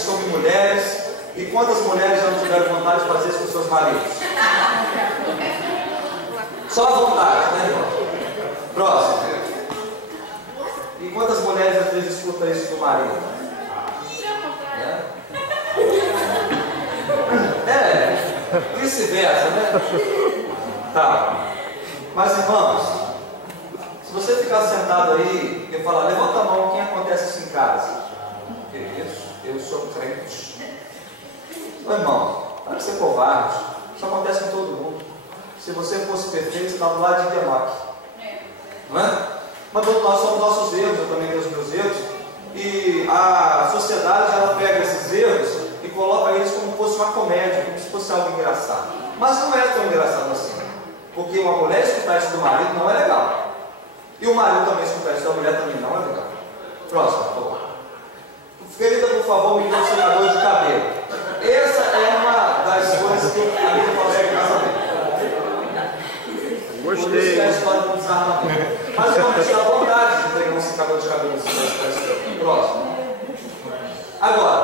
sobre mulheres. E quantas mulheres já não tiveram vontade de fazer isso com seus maridos? Só a vontade, né, irmão? Próximo. E quantas mulheres às vezes escutam isso do marido? Vice-versa, né? Tá. Mas, irmãos, se você ficar sentado aí e falar, levanta a mão, quem acontece isso em casa? Que isso? Eu sou crente. Ô, irmão, para de ser covarde. Isso acontece com todo mundo. Se você fosse perfeito, você estava do lado de Enoque. Não é? Mas nós somos nossos erros, eu também tenho os meus erros. E a sociedade, ela pega esses erros e coloca eles como se fosse uma comédia, como se fosse algo engraçado. Mas não é tão engraçado assim. Porque uma mulher escutar isso do marido não é legal. E o marido também escutar isso da mulher também não é legal. Próximo, por favor. Querida, por favor, me dê um secador de cabelo. Essa é uma das coisas que a Bíblia fala sobre casamento. Gostei. Por isso que é a história do desarmamento. Mas eu não te dá vontade de pegar um secador de cabelo assim. Próximo. Agora,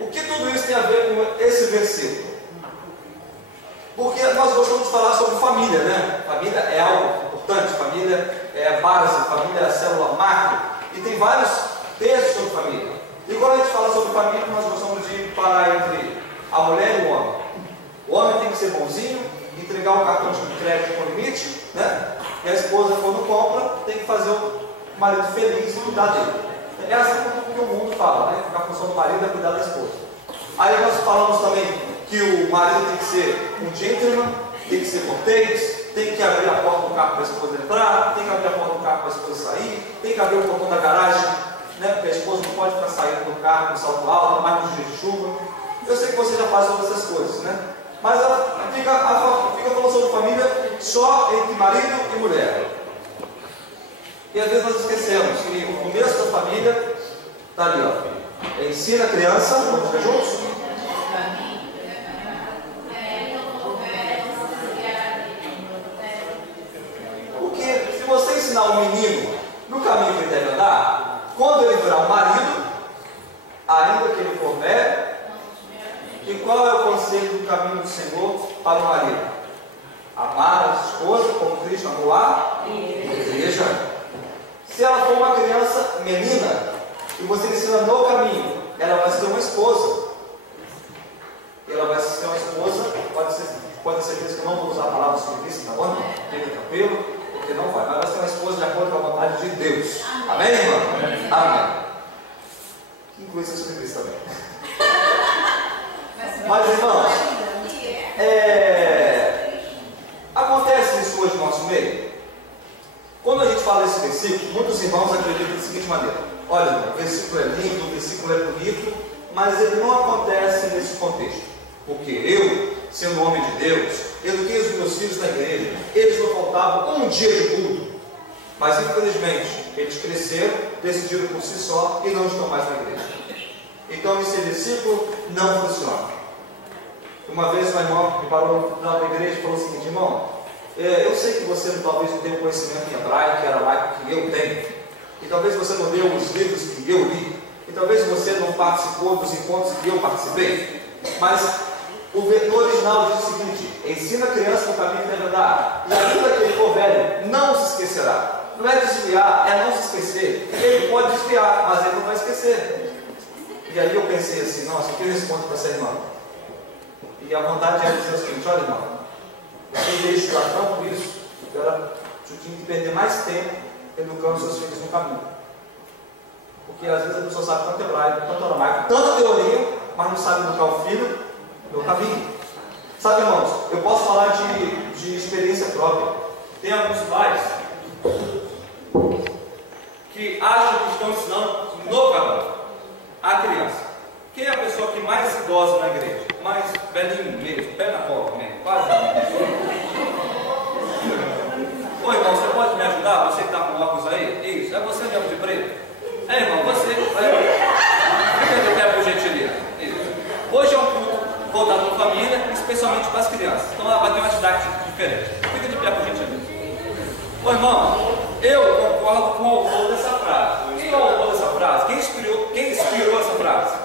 o que tudo isso tem a ver com esse versículo? Porque nós gostamos de falar sobre família, né? Família é algo importante, família é a base, família é a célula macro. E tem vários textos sobre família. E quando a gente fala sobre família, nós gostamos de parar entre a mulher e o homem. O homem tem que ser bonzinho, entregar um cartão de crédito com limite, né? E a esposa, quando compra, tem que fazer o marido feliz e cuidar dele. Essa é o que o mundo fala, né? A função do marido é cuidar da esposa. Aí nós falamos também que o marido tem que ser um gentleman, tem que ser cortês, tem que abrir a porta do carro para a esposa entrar, tem que abrir a porta do carro para a esposa sair, tem que abrir o portão da garagem, né? Porque a esposa não pode ficar saindo do carro com salto alto, mais nos dias de chuva. Eu sei que você já faz todas essas coisas, né? Mas ela fica falando sobre família só entre marido e mulher. E às vezes nós esquecemos que o começo da família está ali, ó. Ensina a criança, vamos ver juntos? Porque se você ensinar o menino no caminho que ele deve andar, quando ele virar um marido, ainda que ele for velho, e qual é o conselho do caminho do Senhor para o marido? Amar a esposa como Cristo amou a igreja. Se ela for uma criança menina e você ensina no caminho, ela vai ser uma esposa. E ela vai ser uma esposa, pode ser certeza que eu não vou usar a palavra submissa, tá bom? Fica tranquilo, porque não vai. Mas vai ser uma esposa de acordo com a vontade de Deus. Amém, irmão? Amém. Inclui ser submissa também. Mas, irmãos, acontece isso hoje no nosso meio. Quando a gente fala esse versículo, muitos irmãos acreditam da seguinte maneira: olha, irmão, o versículo é lindo, o versículo é bonito, mas ele não acontece nesse contexto. Porque eu, sendo homem de Deus, eduquei os meus filhos na igreja, eles não faltavam um dia de culto. Mas, infelizmente, eles cresceram, decidiram por si só e não estão mais na igreja. Então, esse versículo não funciona. Uma vez uma irmã me parou na igreja e falou o seguinte: irmão, eu sei que você talvez não tenha conhecimento em hebraico, que era hebraico que eu tenho, e talvez você não leu os livros que eu li, e talvez você não participou dos encontros que eu participei, mas o original diz o seguinte: ensina a criança no caminho que deve andar, e ainda que ele for velho, não se esquecerá. Não é desviar, é não se esquecer. Ele pode desviar, mas ele não vai esquecer. E aí eu pensei assim: nossa, o que eu respondo para essa irmã? E a vontade era dizer o seguinte: olha, irmão, você veio estudar tanto por isso, eu tinha que perder mais tempo educando seus filhos no caminho. Porque às vezes a pessoa sabe tanto hebraico, tanto aramaico, tanta teoria, mas não sabe educar o filho no caminho. Sabe, irmãos, eu posso falar de experiência própria. Tem alguns pais que acham que estão ensinando no caminho a criança. Quem é a pessoa que mais idosa na igreja? Mais velhinho mesmo, pé na porta mesmo, quase. Ô irmão, você pode me ajudar? Você que está com óculos aí? Isso, é você mesmo de preto? É, irmão, você. Fica de pé por gentileza. Isso. Hoje é um culto voltado para a família, especialmente para as crianças. Então ela vai ter uma didática diferente. Fica de pé por gentileza. Ô irmão, eu concordo com o autor dessa frase. Quem é o autor dessa frase? Quem inspirou essa frase?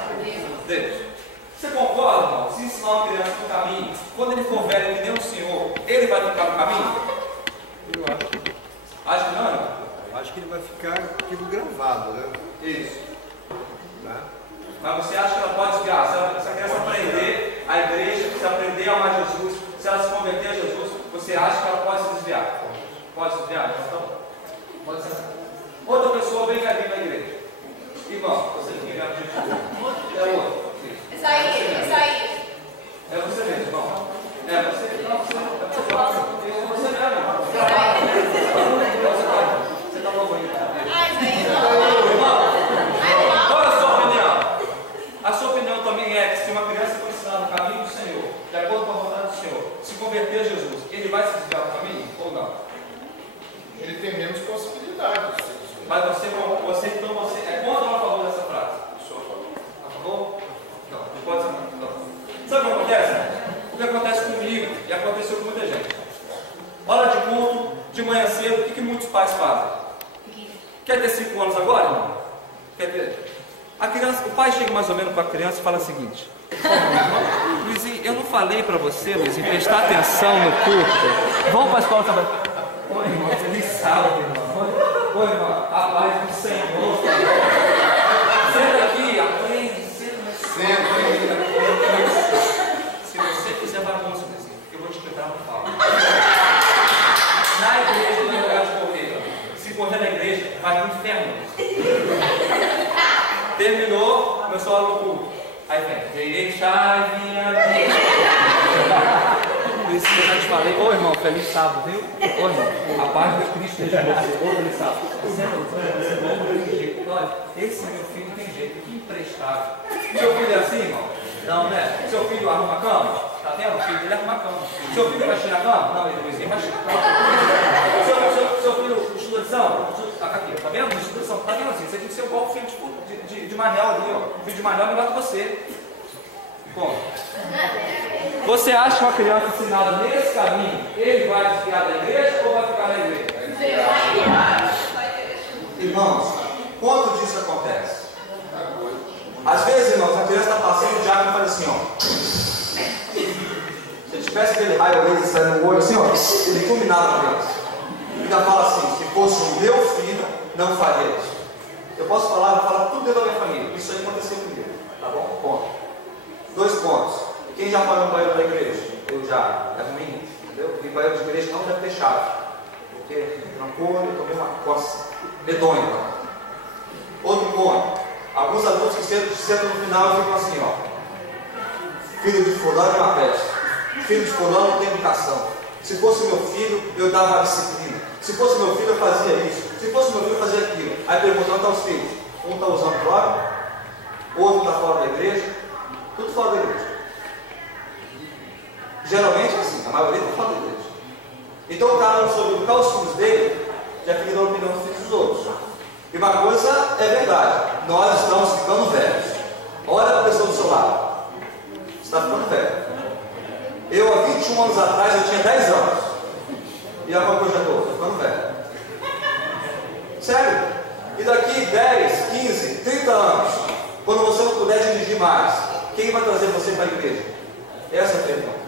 ensinar uma criança no caminho, quando ele for velho que nem o Senhor, ele vai ficar no caminho? Eu acho. Acho que não? Acho que ele vai ficar aquilo gravado, né? Isso. Né? Mas você acha que ela pode desviar? Se a criança aprender a igreja, se aprender a amar Jesus, se ela se converter a Jesus, você acha que ela pode se desviar? Pode se desviar? Então, pode ser. Outra pessoa bem carinho na igreja. Irmão, você que engana de Jesus. É outro. Isaías. É você mesmo, irmão. É você. Não, você mesmo. Você está novo ainda. Qual é a sua opinião? A sua opinião também é que se uma criança for ensinar no caminho do Senhor, de acordo com a vontade do Senhor, se converter a Jesus, ele vai se desviar do caminho ou não? Ele tem menos possibilidades. Mas você é contra ou a favor dessa frase? Sou a favor. A favor? Não, não pode ser. Não. Sabe o que acontece? O que acontece comigo e aconteceu com muita gente. Hora de culto, de manhã cedo, o que muitos pais fazem? Quer ter 5 anos agora, irmão? Quer ter? A criança, o pai chega mais ou menos para a criança e fala o seguinte: Luizinho, eu não falei para você, Luizinho, prestar atenção no culto. Vamos para a escola trabalhar. Oi, irmão, feliz sábado, irmão. Oi, irmão, a paz do Senhor. Senta aqui, aprende, senta. Se você fizer bagunça, Luizinho, eu vou te quebrar no pau. Na igreja não é lugar de correr. Se correr na igreja, vai pro inferno. Terminou, começou a no culto. Aí vem, deixai minha vida. Por isso que eu já te falei, ô irmão, feliz sábado, viu? Ô irmão, a paz de Cristo esteja com você. Ô, feliz sábado. Olha, esse meu filho tem jeito, que emprestável. Seu filho é assim, irmão? Não, né? Seu filho arruma a cama? Tá vendo? O filho dele arruma a cama. Seu filho vai tirar a cama? Não, ele vai tirar a cama. Seu filho estuda lição? Aqui, tá vendo? Estuda lição. Tá vendo assim? Você tem que ser igual o filho de Manel ali, ó. O filho de Manel é melhor que você. Bom, você acha que uma criança ensinada nesse caminho, ele vai desviar da igreja ou vai ficar na igreja? Irmãos, quanto disso acontece? Às vezes, irmãos, a criança está passando, o diabo faz assim, ó. Se tivesse aquele raio laser saindo no olho assim, ó, ele fulminava a criança. E ainda fala assim: se fosse o meu filho, não faria isso. Eu posso falar, vou falar tudo dentro da minha família. Isso aí aconteceu comigo, tá bom? Ponto. 2 pontos. Quem já parou no banheiro da igreja? Eu já. É ruim, entendeu? E banheiro de igreja não deve ter chave. Porque trancou, eu tomei uma coça medonha. Outro ponto. Alguns adultos que sentam no final e ficam assim, ó. Filho de fulano é uma peste. Filho de fulano não tem educação. Se fosse meu filho, eu dava uma disciplina. Se fosse meu filho, eu fazia isso. Se fosse meu filho, eu fazia aquilo. Aí perguntam: onde estão os filhos? Um está usando droga, outro está fora da igreja. Tudo fora da igreja. Geralmente é assim, a maioria está fora da igreja. Então o cara não soube educar os filhos dele, já fica dando opinião dos filhos dos outros. E uma coisa é verdade: nós estamos ficando velhos. Olha para a pessoa do seu lado. Você está ficando velho. Eu, há 21 anos atrás, eu tinha 10 anos. E agora que eu já estou ficando velho. Sério. E daqui 10, 15, 30 anos, quando você não puder dirigir mais, quem vai trazer você para a igreja? Essa é a pergunta.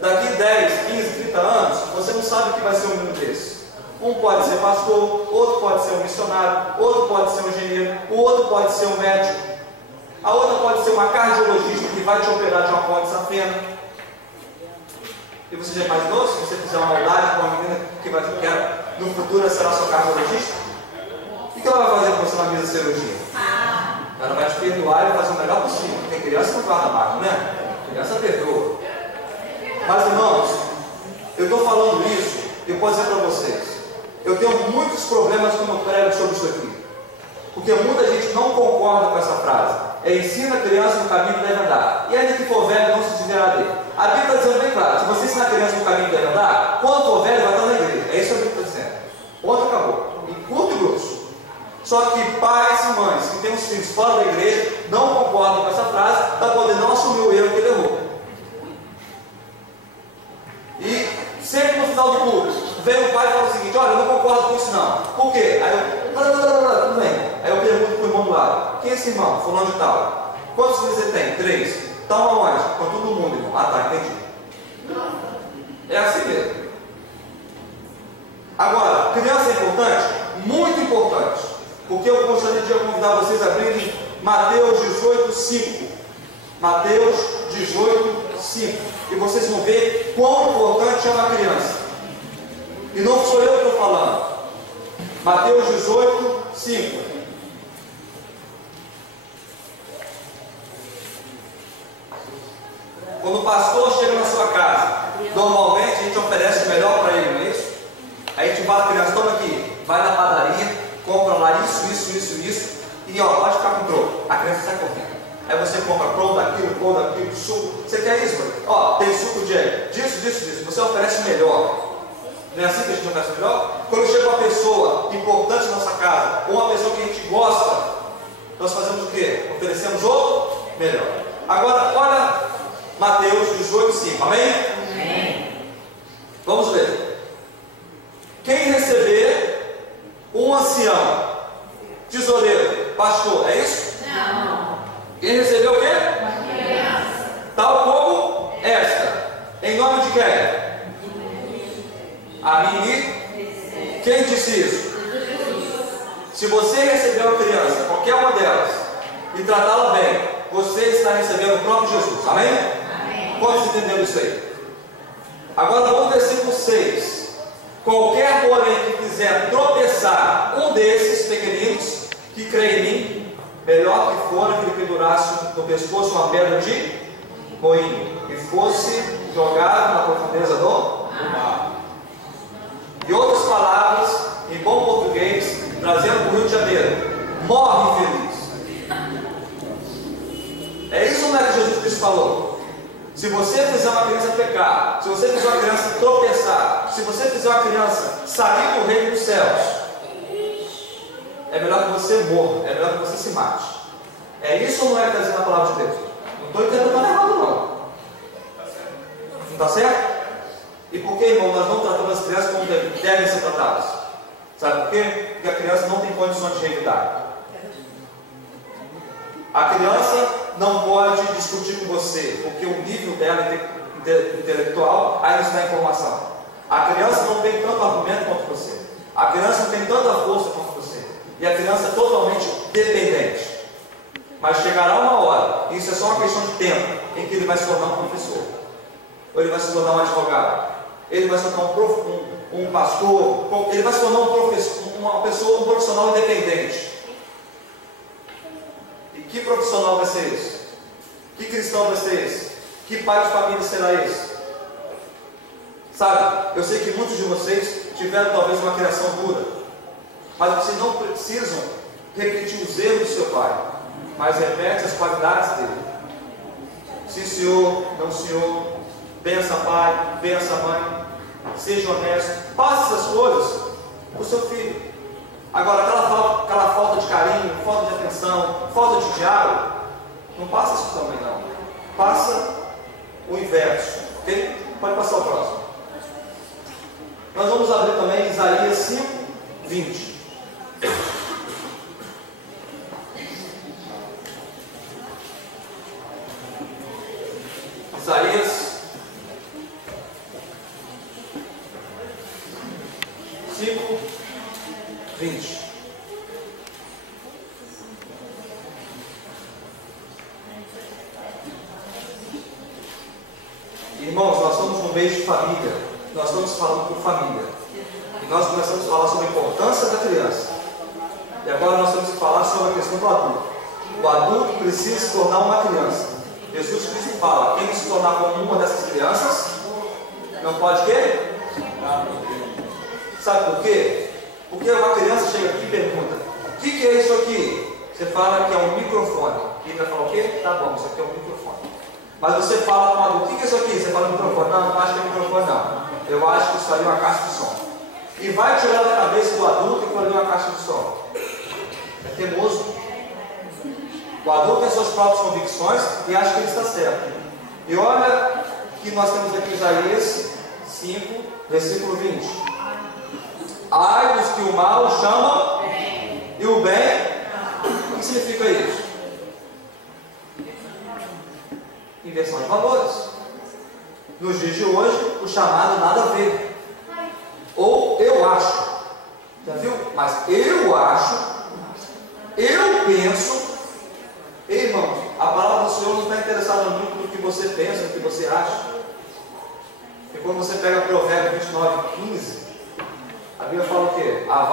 Daqui 10, 15, 30 anos, você não sabe o que vai ser um menino desse. Um pode ser pastor, outro pode ser um missionário, outro pode ser um engenheiro, o outro pode ser um médico, a outra pode ser uma cardiologista que vai te operar de uma ponte safena. E você já imaginou se você fizer uma maldade com uma menina que no futuro será sua cardiologista? O que ela vai fazer com você na mesa de cirurgia? Ela vai te perdoar e vai fazer o melhor possível. Porque criança não guarda mágoa, né? Criança perdoa. Mas, irmãos, eu estou falando isso e eu posso dizer para vocês: eu tenho muitos problemas quando eu prego sobre isso aqui. Porque muita gente não concorda com essa frase. Ensina a criança no caminho que deve andar. E ainda que for velho, não se desviará dele. A Bíblia está dizendo bem claro: se você ensinar a criança no caminho que deve andar, quando for velho, vai estar na igreja. É isso que a Bíblia está dizendo. Ponto, acabou. Em curto e grosso. Só que pais e mães que têm os filhos fora da igreja não concordam com essa frase para poder não assumir o erro que ele errou. E sempre no final do culto, vem o pai e fala o seguinte: olha, eu não concordo com isso não. Por quê? Aí eu, tudo bem. Aí eu pergunto para o irmão do lado: quem é esse irmão? Fulano de tal. Quantos filhos ele tem? 3. Estão aonde? Com todo mundo, irmão. Ah, tá, entendi. É assim mesmo. Agora, criança é importante? Muito importante. Porque eu gostaria de convidar vocês a abrirem Mateus 18, 5. Mateus 18, 5. E vocês vão ver quão importante é uma criança. E não sou eu que estou falando. Mateus 18, 5. Quando o pastor chega na sua casa, normalmente a gente oferece o melhor para ele, não é isso? Aí a gente fala, criança, toma aqui, vai na padaria, compra lá isso, e ó, pode ficar com troco. A criança sai correndo. Aí você compra pão daquilo, suco. Você quer isso? Ó, tem suco disso. Você oferece o melhor. Não é assim que a gente oferece o melhor? Quando chega uma pessoa importante na nossa casa, ou uma pessoa que a gente gosta, nós fazemos o quê? Oferecemos o melhor. Agora, olha Mateus 18, 5. Amém? Amém. Vamos ver. Quem receber um ancião, tesoureiro, pastor, é isso? Não. Quem recebeu o quê? Uma criança. Tal como esta. Em nome de quem? A mim e? Quem disse isso? Se você receber uma criança, qualquer uma delas, e tratá-la bem, você está recebendo o próprio Jesus. Amém? Amém. Quantos entenderam isso aí? Agora vamos ao versículo 6. Qualquer, porém, que quiser tropeçar um desses pequeninos que crê em mim, melhor que fora que ele pendurasse no pescoço uma pedra de moinho e fosse jogado na profundeza do mar. Em outras palavras, em bom português, trazendo para o Rio de Janeiro, morre infeliz. É isso não é que Jesus Cristo falou? Se você fizer uma criança pecar, se você fizer uma criança tropeçar, se você fizer uma criança sair do reino dos céus, é melhor que você morra, é melhor que você se mate. É isso ou não é que está dizendo a palavra de Deus? Não estou interpretando errado, não. Não está certo? E por que, irmão, nós não tratamos as crianças como devem ser tratadas? Sabe por quê? Porque a criança não tem condições de revidar. A criança não pode discutir com você, porque o nível dela intelectual ainda está em formação. A criança não tem tanto argumento quanto você. A criança não tem tanta força quanto você. E a criança é totalmente dependente. Mas chegará uma hora, e isso é só uma questão de tempo, em que ele vai se tornar um professor. Ou ele vai se tornar um advogado. Ele vai se tornar um pastor. Ele vai se tornar um profissional independente. E que profissional vai ser esse? Que cristão vai ser esse? Que pai de família será esse? Sabe, eu sei que muitos de vocês tiveram talvez uma criação dura, mas vocês não precisam repetir os erros do seu pai, mas repete as qualidades dele. Sim senhor, não senhor, bença pai, bença mãe, seja honesto, passe essas coisas para o seu filho. Agora, aquela falta de carinho, falta de atenção, falta de diálogo, não passa isso também não. Passa o inverso, ok? Pode passar o próximo. Nós vamos abrir também Isaías 5, 20. Isaías 5, 20. Irmãos, nós estamos no mês de família. Nós estamos falando por família. E nós começamos a falar sobre a importância da criança. E agora nós temos que falar sobre a questão do adulto. O adulto precisa se tornar uma criança. Jesus Cristo fala, quem se tornar como uma dessas crianças, não pode o quê? Sabe por quê? Porque uma criança chega aqui e pergunta, o que é isso aqui? Você fala que é um microfone. E ele vai falar o quê? Tá bom, isso aqui é um microfone. Mas você fala com um adulto, o que é isso aqui? Você fala microfone. Não, não acho que é microfone não. Eu acho que isso ali é uma caixa de som. E vai tirar da cabeça do adulto que ali é uma caixa de som. É teimoso. O adulto tem suas próprias convicções e acha que ele está certo. E olha que nós temos aqui Isaías 5, versículo 20. Ai dos que o mal chamam e o bem. O que significa isso? valores. Nos dias de hoje, o chamado nada a ver. Ou eu acho. Já viu? Mas eu acho, eu penso. Ei, irmãos, a palavra do Senhor não está interessada muito no que você pensa, no que você acha. E quando você pega Provérbios 29:15, a Bíblia fala o quê? A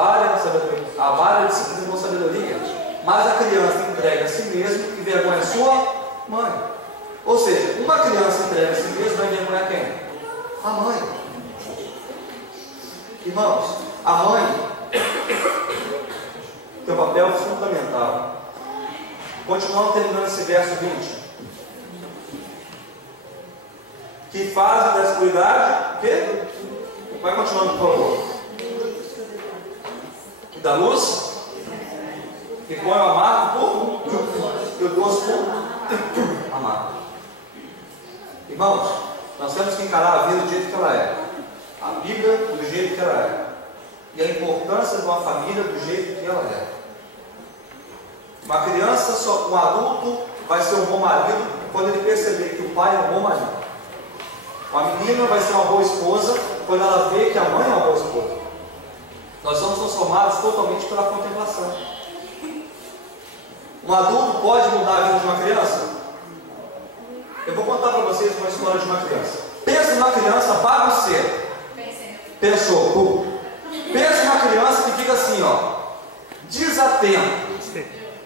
vara disciplina com sabedoria, mas a criança entrega a si mesmo e vergonha sua mãe. Ou seja, uma criança entrega a si mesma vai envergonhar quem? A mãe. Irmãos, a mãe tem um papel fundamental. Continuando terminando esse verso 20. Que fazem da escuridade, o quê? Vai continuando, por favor. E da luz, que põe o amargo por, e o doce por amargo. Irmãos, nós temos que encarar a vida do jeito que ela é. A Bíblia do jeito que ela é. E a importância de uma família do jeito que ela é. Uma criança, um adulto, vai ser um bom marido quando ele perceber que o pai é um bom marido. Uma menina vai ser uma boa esposa quando ela vê que a mãe é uma boa esposa. Nós somos transformados totalmente pela contemplação. Um adulto pode mudar a vida de uma criança? Eu vou contar para vocês uma história de uma criança. Pensa numa criança bagunceira. Pensou. Pensa numa criança que fica assim, ó, desatento.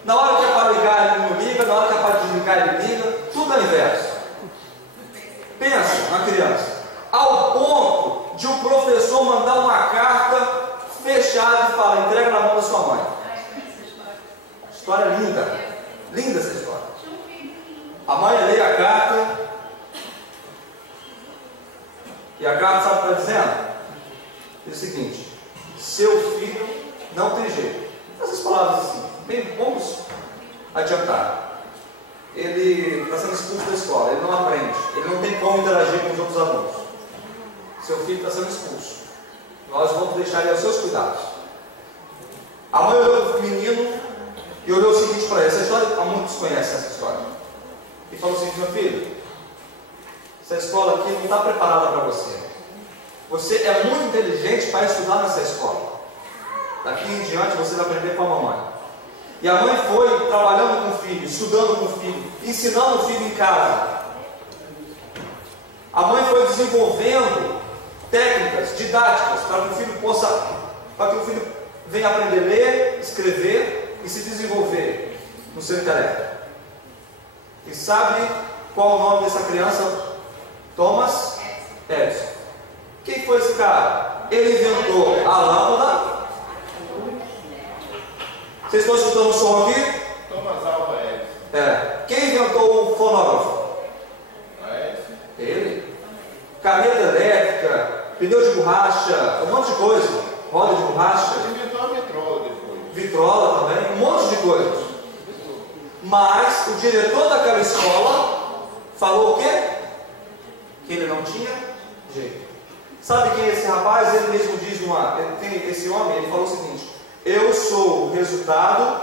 Na hora que é para ligar, ele não liga. Na hora que é para desligar, ele liga. Tudo ao inverso. Pensa na criança. Ao ponto de um professor mandar uma carta fechada e falar: entrega na mão da sua mãe. História linda. Linda essa história. A mãe lê a carta. E a carta sabe o que está dizendo? Diz o seguinte: seu filho não tem jeito. Essas palavras assim, bem, vamos adiantar. Ele está sendo expulso da escola, ele não aprende, ele não tem como interagir com os outros alunos. Seu filho está sendo expulso. Nós vamos deixar ele aos seus cuidados. A mãe olhou para o menino e olhou o seguinte para ele. Essa história, há muitos conhecem essa história. E falou assim: meu filho, essa escola aqui não está preparada para você. Você é muito inteligente para estudar nessa escola. Daqui em diante você vai aprender com a mamãe. E a mãe foi trabalhando com o filho, estudando com o filho, ensinando o filho em casa. A mãe foi desenvolvendo técnicas didáticas para que o filho venha aprender a ler, escrever e se desenvolver no seu intelecto. E sabe qual o nome dessa criança? Thomas Edison. Quem foi esse cara? Ele inventou a lâmpada. Vocês estão escutando o som aqui? Thomas Alva Edison. Quem inventou o fonógrafo? Edison. Ele. Caneta elétrica, pneu de borracha, um monte de coisa. Roda de borracha. Ele inventou a vitrola depois. Vitrola também, um monte de coisas. Mas o diretor daquela escola falou o quê? Que ele não tinha jeito. Sabe quem é esse rapaz? Ele mesmo diz esse homem, ele falou o seguinte: eu sou o resultado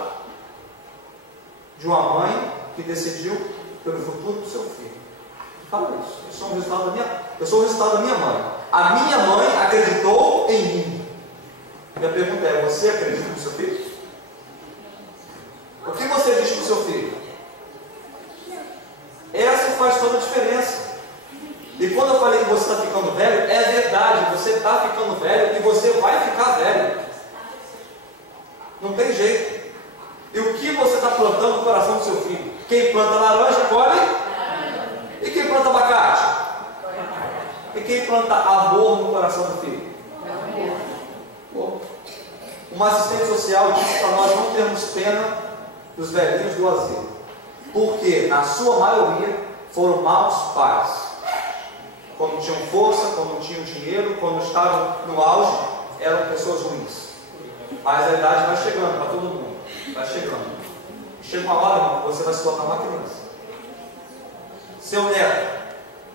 de uma mãe que decidiu pelo futuro do seu filho. Fala isso. Eu sou o resultado da minha mãe. A minha mãe acreditou em mim. Minha pergunta é: você acredita no seu filho? O que você diz para o seu filho? Essa faz toda a diferença. E quando eu falei que você está ficando velho, é verdade, você está ficando velho e você vai ficar velho. Não tem jeito. E o que você está plantando no coração do seu filho? Quem planta laranja, colhe. E quem planta abacate? E quem planta amor no coração do filho? Uma assistente social disse para nós não termos pena dos velhinhos do asilo. Porque, na sua maioria, foram maus pais. Quando tinham força, quando tinham dinheiro, quando estavam no auge, eram pessoas ruins. Mas a idade vai chegando para todo mundo. Vai chegando. Chega uma hora, irmão, que você vai se tornar uma criança. Seu neto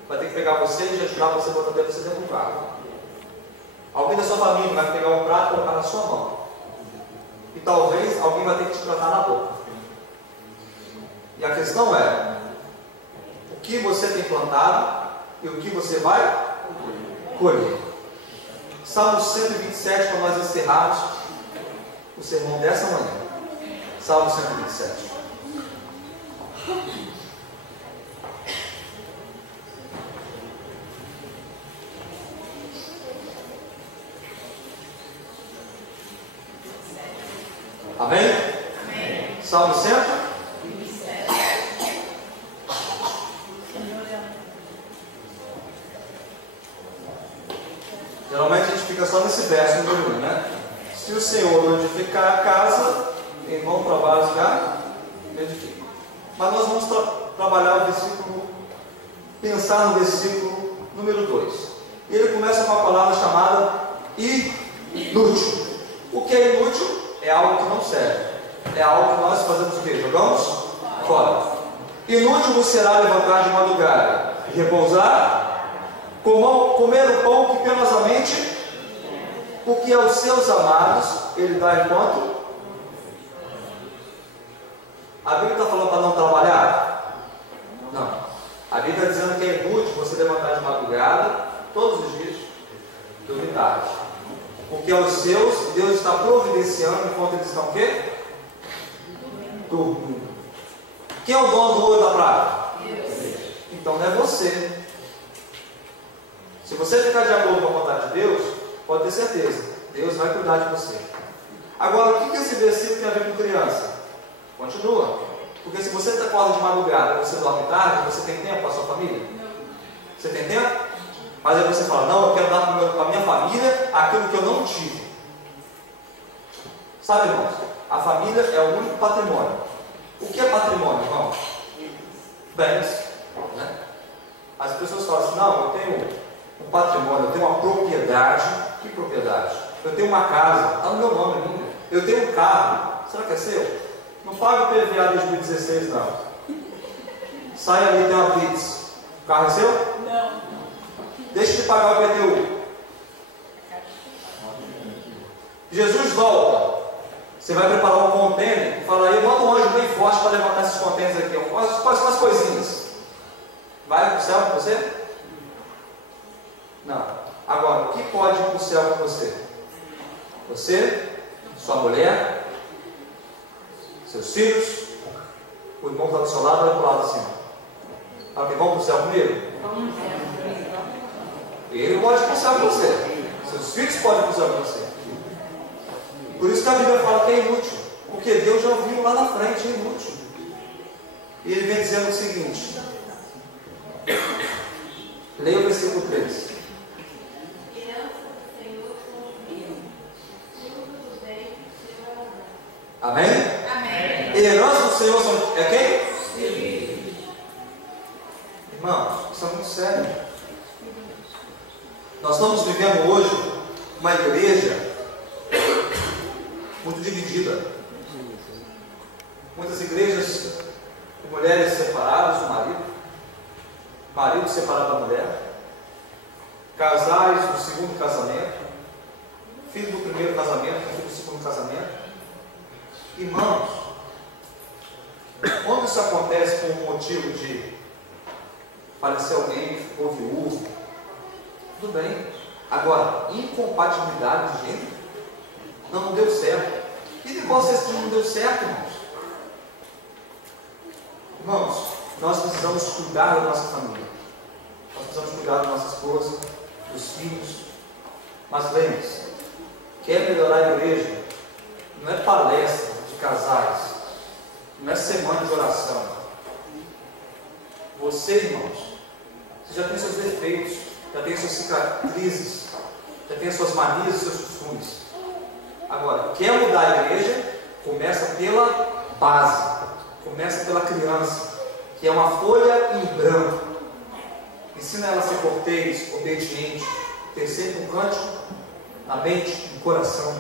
vai ter que pegar você e já tirar você para poder você dentro do carro. Alguém da sua família vai pegar um prato e colocar na sua mão. E talvez alguém vai ter que te tratar na boca. E a questão é: o que você tem plantado e o que você vai colher. Salmo 127, para nós encerrarmos o sermão dessa manhã. Salmo 127. Amém? Amém. Salmo 100. Geralmente a gente fica só nesse verso número 1, né? Se o Senhor não edificar a casa, em vão trabalhos já edifica. Mas nós vamos trabalhar o versículo, pensar no versículo número 2. E ele começa com uma palavra chamada inútil. O que é inútil? É algo que não serve. É algo que nós fazemos o quê? Jogamos fora. Inútil vos será levantar de madrugada e repousar, comer o pão que penosamente, porque aos seus amados ele dá enquanto. A Bíblia está falando para não trabalhar? Não. A Bíblia está dizendo que é inútil você levantar de madrugada todos os dias, dormir tarde. Porque aos seus, Deus está providenciando enquanto eles estão o quê? Dormindo. Quem é o dono do ouro da prata? Deus. Então não é você. Se você ficar de acordo com a vontade de Deus, pode ter certeza, Deus vai cuidar de você. Agora, o que esse versículo tem a ver com criança? Continua. Porque se você acorda de madrugada e você dorme tarde, você tem tempo para a sua família? Não. Você tem tempo? Mas aí você fala, não, eu quero dar para a minha família aquilo que eu não tive. Sabe, irmãos, a família é o único patrimônio. O que é patrimônio, irmão? Bens. Né? As pessoas falam assim, não, eu tenho um patrimônio, eu tenho uma propriedade. Que propriedade? Eu tenho uma casa, está no meu nome ainda. Eu tenho um carro, será que é seu? Não paga o PVA 2016 não. Sai ali e tem uma Blitz. O carro é seu? Não. Deixa de pagar o IPTU. Jesus volta. Você vai preparar um contêiner e fala aí, manda um anjo bem forte para levantar esses contêineres aqui. Quais são as coisinhas? Vai para o céu com você? Não. Agora, o que pode ir para o céu com você? Você, sua mulher, seus filhos, o irmão que está do seu lado, vai para o lado assim. Fala que vão para o céu comigo? Ele pode ir para o céu com você. Seus filhos podem ir para o céu com você. Por isso que a Bíblia fala que é inútil. Porque Deus já viu lá na frente, é inútil. E ele vem dizendo o seguinte. Leia o versículo 3. Amém? Amém. Herança do Senhor é quem? Sim. Irmãos, isso é muito sério. Nós estamos vivendo hoje uma igreja muito dividida. Muitas igrejas com mulheres separadas do marido separado da mulher, casais do segundo casamento, filho do primeiro casamento, filho do segundo casamento. Irmãos, quando isso acontece por um motivo de falecer alguém, ficou viúvo, tudo bem. Agora, incompatibilidade de gênero, não deu certo. E depois vocês não deu certo, irmãos? Irmãos, nós precisamos cuidar da nossa família. Nós precisamos cuidar da nossa esposa, dos filhos. Mas lembre-se, quer melhorar a igreja, não é palestra de casais, não é semana de oração. Você, irmãos, você já tem seus defeitos, já tem suas cicatrizes, já tem suas manias e seus costumes. Agora, quer mudar a igreja? Começa pela base, começa pela criança, que é uma folha em branco. Ensina ela a ser cortês, obediente, ter sempre um cântico na mente, no coração.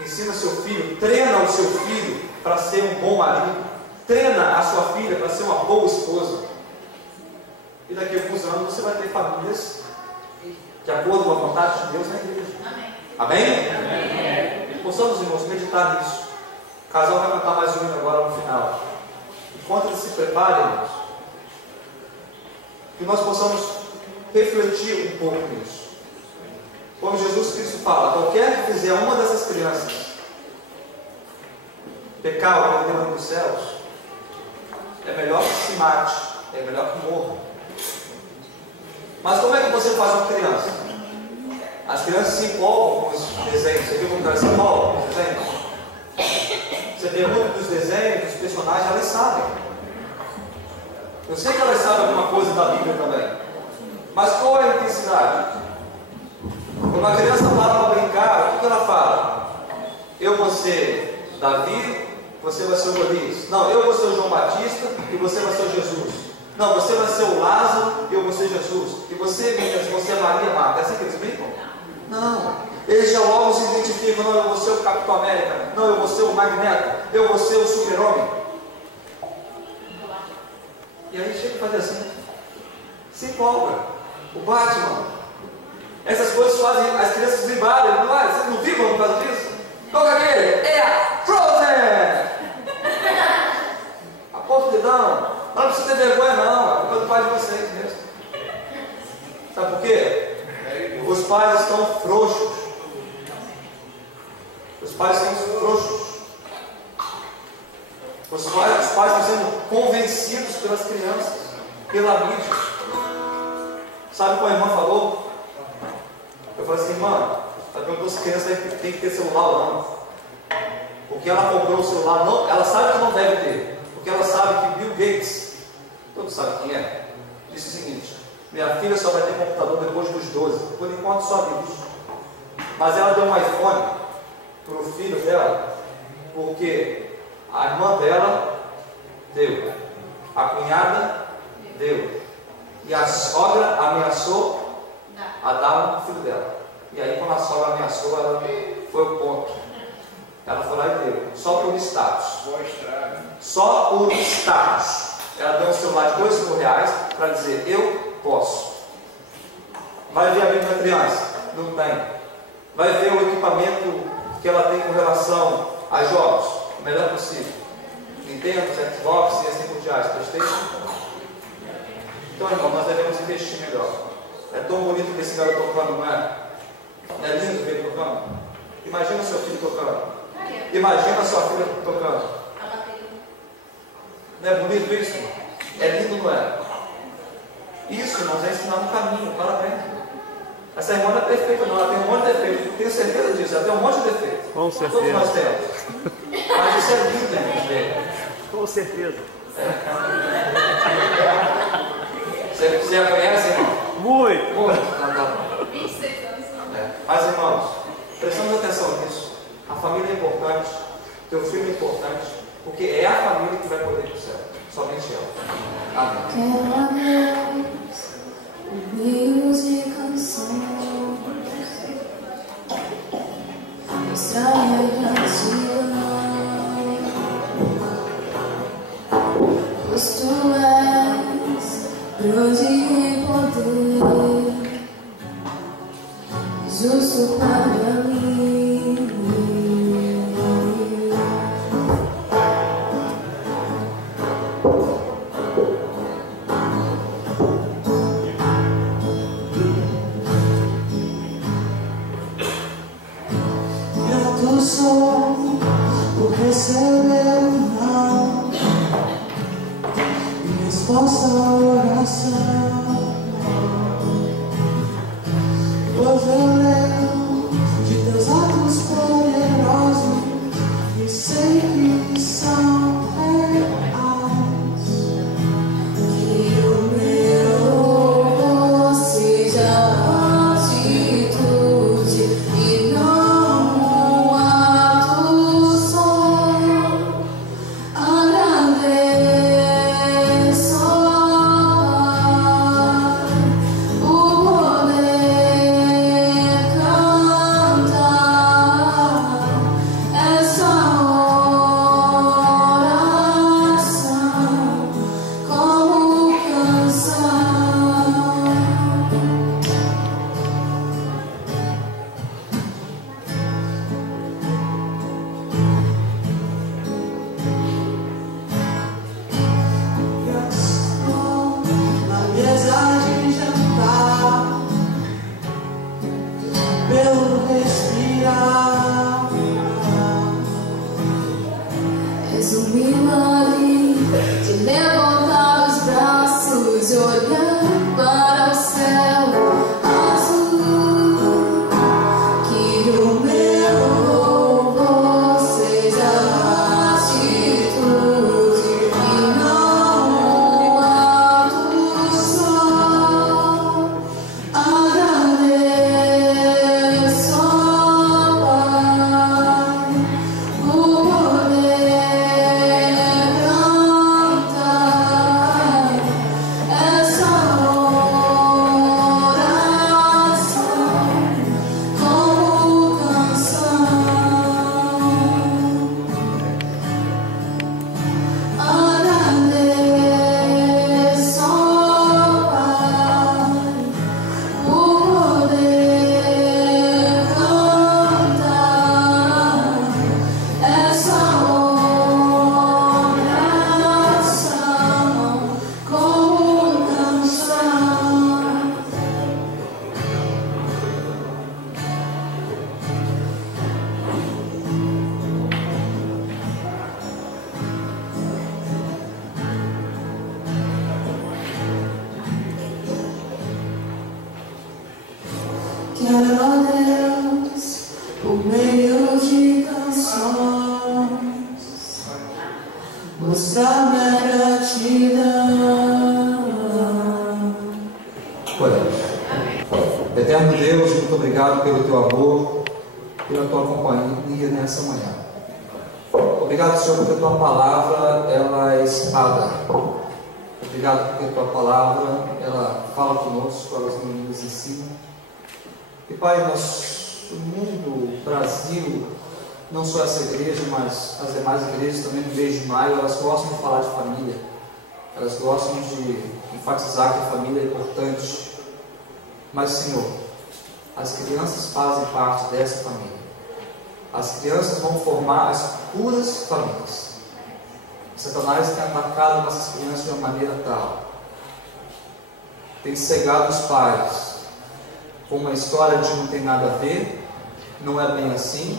Ensina seu filho, treina o seu filho para ser um bom marido, treina a sua filha para ser uma boa esposa. E daqui a alguns anos você vai ter famílias de acordo com a vontade de Deus na igreja. Amém? Amém? Possamos, irmãos, meditar nisso. O casal vai cantar mais um agora no final. Enquanto eles se preparem, irmãos, que nós possamos refletir um pouco nisso. Como Jesus Cristo fala, qualquer que fizer uma dessas crianças pecar ou perder o reino dos céus, é melhor que se mate, é melhor que morra. Mas como é que você faz uma criança? As crianças se empolgam com os desenhos. Você viu como elas se empolgam com os desenhos? Você pergunta dos desenhos, dos personagens, elas sabem. Eu sei que elas sabem alguma coisa da Bíblia também. Mas qual é a intensidade? Quando uma criança para brincar, o que ela fala? Eu vou ser Davi, você vai ser o Golias. Não, eu vou ser o João Batista e você vai ser o Jesus. Não, você vai ser o Lázaro e eu vou ser Jesus. E você, meninas, você é Maria Marta. É assim que eles brincam? Não. Eles já logo se identificam. Não, eu vou ser o Capitão América. Não, eu vou ser o Magneto. Eu vou ser o Super-Homem. E aí chega a fazer assim. Se empolga. O Batman. Essas coisas fazem as crianças vibrarem. Não é? Vocês não vibram por causa disso? Qual é aquele? É a Frozen! A ponto de não. Não precisa ter vergonha não. É culpa do pai de vocês mesmo. Sabe por quê? Os pais estão frouxos. Os pais estão frouxos. Os pais estão sendo convencidos pelas crianças, pela mídia. Sabe como a irmã falou? Eu falei assim, irmã, ela perguntou se criança tem que ter celular ou não. Porque ela comprou o celular, não, ela sabe que não deve ter. Porque ela sabe que Bill Gates, todos sabem quem é, disse o seguinte: minha filha só vai ter computador depois dos 12, por enquanto só livros. Mas ela deu um iPhone para o filho dela, porque a irmã dela deu, a cunhada deu, e a sogra ameaçou a dar um filho dela. E aí quando a sogra ameaçou, ela foi o ponto. Ela foi lá e deu, só por status. Só por status. Ela deu um celular de R$2.000 para dizer, eu posso. Vai ver a Bíblia da criança? Não tem. Vai ver o equipamento que ela tem com relação a jogos? O melhor possível. Nintendo, Xbox e assim por diante. PlayStation? Então, irmão, nós devemos investir melhor. É tão bonito ver esse cara tocando, não é? Não é lindo ver ele tocando? Imagina seu filho tocando. Imagina sua filha tocando. Não é bonito isso? É lindo, não é? Isso, irmãos, é ensinar um caminho, parabéns. Essa irmã não é perfeita, não, ela tem um monte de defeitos. Eu tenho certeza disso, ela tem um monte de defeitos. Com certeza. Todos nós temos. Mas isso é lindo, irmãos. Com certeza. Você a conhece, irmão? Muito. Muito. Não, tá. 26 anos. Mas, irmãos, prestamos atenção nisso. A família é importante, teu filho é importante, porque é a família que vai poder ir para o céu. Somente ela. Amém. Quero a Deus, rios de canções, mostrar-me a gratidão, pois tu és grande em poder, justo para mim. Sou por receber um não em resposta à oração, pois eu lembro de teus atos poderosos e sei que são reais. Que o meu louvor seja atitude e não agradeço. quero, ó Deus, por meio de canções, mostrar minha gratidão. Oremos. Eterno Deus, muito obrigado pelo teu amor, pela tua companhia nessa manhã. Obrigado, Senhor, porque a tua palavra ela é espada. Obrigado porque a tua palavra ela fala conosco, ela nos ensina. E Pai, o mundo, o Brasil, não só essa igreja, mas as demais igrejas também no mês de maio, elas gostam de falar de família. Elas gostam de enfatizar que a família é importante. Mas, Senhor, as crianças fazem parte dessa família. As crianças vão formar as puras famílias. Satanás tem atacado nossas crianças de uma maneira tal, tem cegado os pais com uma história de não tem nada a ver, não é bem assim,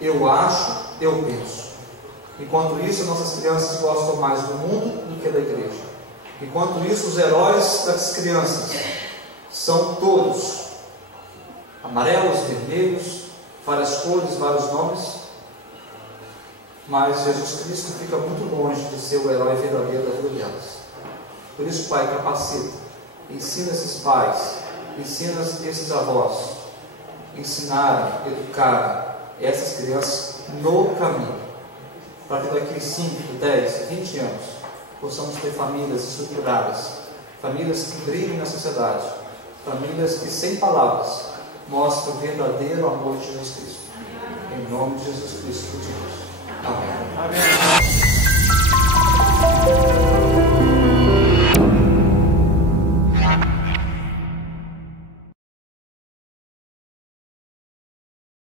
eu acho, eu penso. Enquanto isso, nossas crianças gostam mais do mundo do que da igreja. Enquanto isso, os heróis das crianças são todos amarelos, vermelhos, várias cores, vários nomes, mas Jesus Cristo fica muito longe de ser o herói verdadeiro da vida delas. Por isso, Pai, capacita, ensina esses pais, ensina esses avós, ensinarem, educarem essas crianças no caminho, para que daqui 5, 10, 20 anos possamos ter famílias estruturadas, famílias que brilhem na sociedade, famílias que sem palavras mostram o verdadeiro amor de Jesus Cristo. Em nome de Jesus Cristo, Deus. Amém.